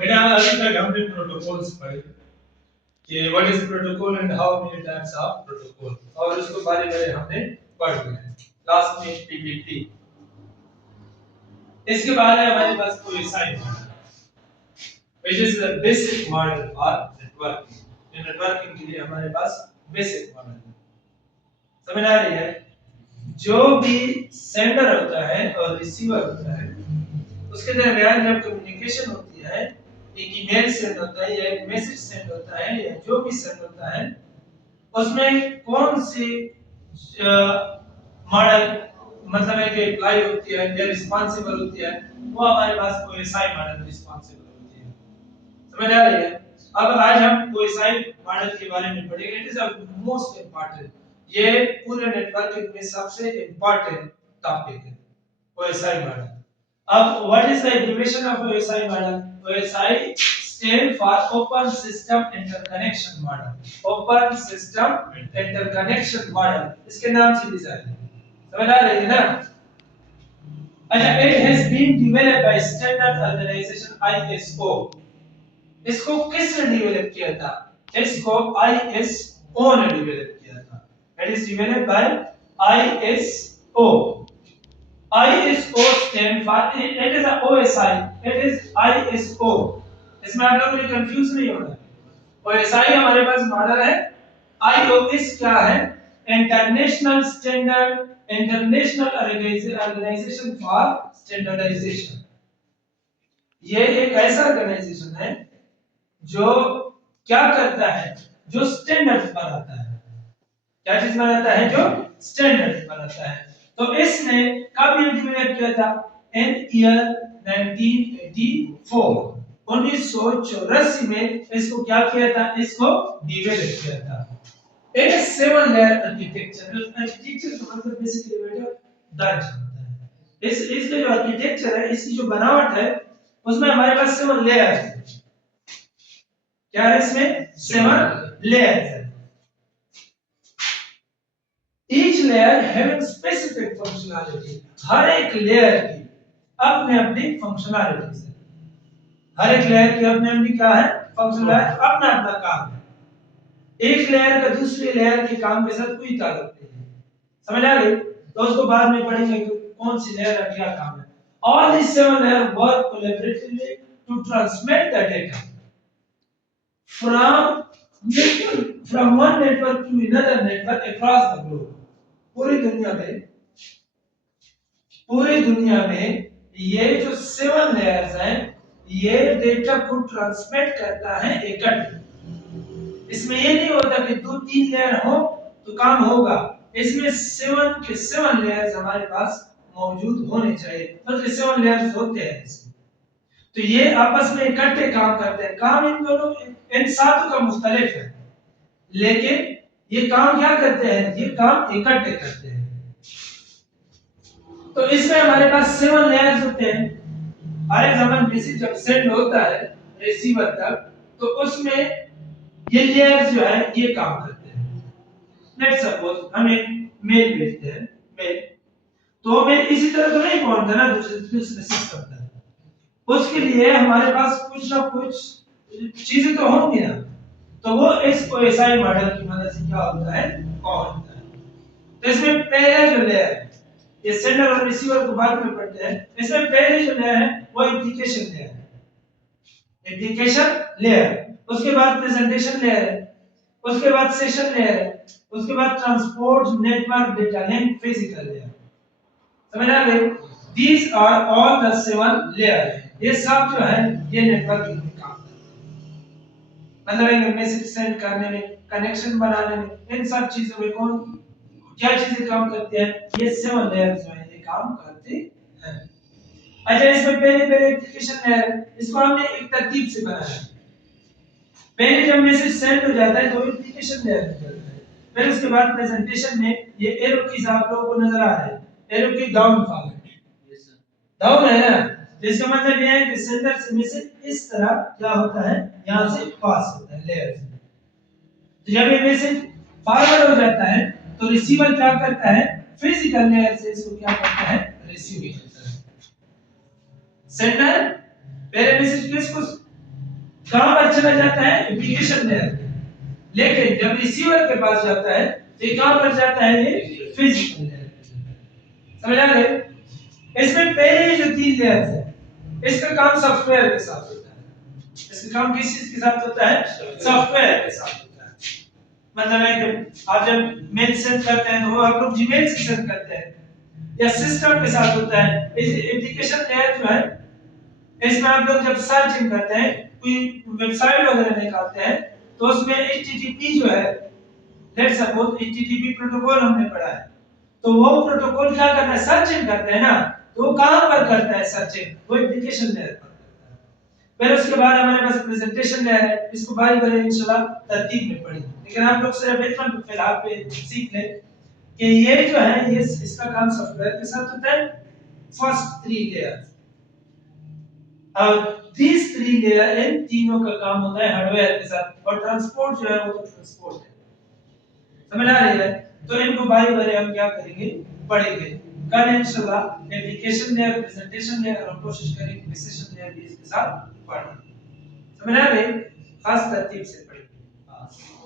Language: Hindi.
बेटा अभी तक हमने प्रोटोकॉल्स पढ़े कि what is protocol and how many types of protocol, और उसको बारे में हमने पढ़ लिया लास्ट में पीपीटी। इसके बाद है हमारे पास कोई sign model which is the basic model for networking. Networking के लिए हमारे पास बेसिक मॉडल है, समझ आ रही है? जो भी सेंडर होता है और रिसीवर होता है उसके दरमियान जब कम्युनिकेशन होती है, एक ईमेल सेंड होता है या एक मैसेज सेंड होता है या जो भी सेंड होता है, उसमें कौन सी मॉडल मतलब है कि अप्लाई होती है या रिस्पांसिबल होती है, वो हमारे पास ओएसआई मॉडल रिस्पांसिबल होती है। समझ आ रही है? अब आज हम ओएसआई मॉडल के बारे में पढ़ेंगे। It is a most important, ये पूरे नेटवर्किंग में सबसे इंपॉर्टेंट टॉपिक है ओएसआई मॉडल। अब what is the abbreviation of OSI model? OSI stand for Open System Interconnection Model. Open System Interconnection Model. इसके नाम से डिजाइन है, समझ आ रही है ना? अच्छा, it has been developed by Standard Organization ISO. इसको किसने डेवलप किया था? इसको ISO ने डेवलप किया था। It is developed by ISO. ISO stand for, it is a OSI, it is ISO. इसमें आप लोगों को कंफ्यूज नहीं होना। OSI हमारे पास मॉडल है, IOS क्या है? International standard, international organization for standardization. ये एक ऐसा ऑर्गेनाइजेशन है जो क्या करता है? जो स्टैंडर्ड बनाता है। क्या चीज बनाता है? जो स्टैंडर्ड बनाता है। तो इसने कब ये डेवलप किया था? इन ईयर 1984, 1984 में इसको क्या किया था? इसको डेवलप किया था। एक 7 लेयर आर्किटेक्चर। आर्किटेक्चर का मतलब बेसिकली बेटा ढांचा होता है। इसका जो आर्किटेक्चर है, इसकी जो बनावट है, उसमें हमारे पास 7 लेयर है। क्या है इसमें? 7 लेयर है। Each layer having specific functionality. हर एक लेयर की अपने अपनी फंक्शनैलिटीज है। हर एक लेयर की अपने अपनी क्या है? फंक्शनैलिटी, अपना अपना काम है। एक लेयर का दूसरे लेयर के काम के साथ कोई ताल्लुक नहीं है। समझ आ गई? तो उसको बाद में पढ़ेंगे कि कौन सी लेयर का क्या काम है। All these 7 layers work collaboratively to transmit the data from one network to another network across the globe. पूरी दुनिया में ये जो 7 लेयर्स हैं, ये डेटा को ट्रांसमिट करता है एकत्र। इसमें ये नहीं होता कि 2-3 लेयर हो तो काम होगा। इसमें 7 के 7 लेयर्स हमारे पास मौजूद होने चाहिए। मतलब 7 लेयर्स होते हैं इसमें, तो ये आपस में इकट्ठे काम करते हैं। काम इन दोनों, इन सातों का मुख्तलिफ है, लेकिन ये काम क्या करते हैं? ये काम इकट्ठे करते हैं। तो इसमें हमारे पास 7 लेयर्स होते हैं। हर एक जमाने मैसेज जब सेंड होता है रिसीवर तक, तो उसमें ये लेयर्स जो है ये काम करते हैं। लेट्स सपोज हम एक मेल भेजते हैं, मेल तो मेल इसी तरह तो नहीं पहुंचता ना दूसरे सिस्टम तक। उसके लिए हमारे पास कुछ ना कुछ चीजें तो होंगी ना, तो वो इस ओएसआई मॉडल की मदद से क्या होता है? होता है। तो इसमें पहला जो लेयर, ये सेंडर और रिसीवर को बाद में पढ़ते हैं। इसमें पहले जो लेयर है वो एप्लीकेशन लेयर है, एप्लीकेशन लेयर। उसके बाद प्रेजेंटेशन लेयर है, उसके बाद सेशन लेयर है, उसके बाद transport network data link physical layer. समझ आ गई? These are all the 7 layer. ये सब जो है ये नेटवर्किंग में काम करते हैं। मतलब एक मैसेज सेंड करने में, कनेक्शन बनाने में, इन सब चीजों में कौन क्या चीजें काम करती है? ये 7 लेयर्स जो है ये काम करते हैं। अच्छा, इसमें पहले एप्लीकेशन लेयर, इसको हमने एक तरतीब से बनाया है। पहले जब मैसेज सेंड हो जाता है तो एप्लीकेशन लेयर में चलता है। फिर उसके बाद प्रेजेंटेशन में ये एरो कीज आप लोगों को नजर आ रहा है, एरो की डाउन फॉल है। यस सर, डाउन है ना? इसका मतलब ये है कि सेंडर से मैसेज इस तरह क्या होता है? यहां से पास होता है लेयर से। तो जब ये मैसेज फॉरवर्ड हो जाता है तो रिसीवर क्या करता है? फिजिकल लेयर से इसको क्या करता है? रिसीव करता है। सेंडर पहले मैसेज किसको कहां पर चला जाता है? Application layer. लेकिन जब रिसीवर के पास जाता है तो ये कहां पर जाता है? ये फिजिकल लेयर। समझ आ गए? इसमें पहले जो 3 लेयर्स है इसका काम सॉफ्टवेयर के साथ होता है। इसका काम किस चीज के साथ होता है? सॉफ्टवेयर के साथ होता है। मतलब है कि आप जब मेल सेंड करते हैं तो वो आप लोग जीमेल से सेंड करते हैं या सिस्टम के साथ होता है। इस एप्लीकेशन लेयर जो है इसमें आप लोग जब सर्चिंग करते हैं, कोई वेबसाइट वगैरह निकालते हैं तो उसमें HTTP जो है, लेट्स सपोज HTTP प्रोटोकॉल हमने पढ़ा है, तो वो प्रोटोकॉल क्या करता है? सर्चिंग करता है ना, तो वो कहां पर करता है सर्चिंग? वो एप्लीकेशन लेयर पर करता है। फिर उसके बाद हमारे पास प्रेजेंटेशन लेयर है, इसको बारी बारी इंशाल्लाह तरतीब में पढ़ेंगे, लेकिन आप लोग सिर्फ इतना फिलहाल पे सीख लें कि ये जो है ये इसका काम सॉफ्टवेयर के साथ होता है। फर्स्ट 3 लेयर्स और these 3 लेयर, इन तीनों का काम होता है हार्डवेयर के साथ, और ट्रांसपोर्ट जो है वो तो ट्रांसपोर्ट है। समझ आ रही है? तो इनको बारी बारी हम क्या करेंगे? पढ़ेंगे। कल इंशाल्लाह एप्लीकेशन लेयर, प्रेजेंटेशन लेयर और कोशिश करेंगे प्रेजेंटेशन लेयर भी इसके साथ पढ़ें। समझ आ गई? खास तरतीब से पढ़ेंगे।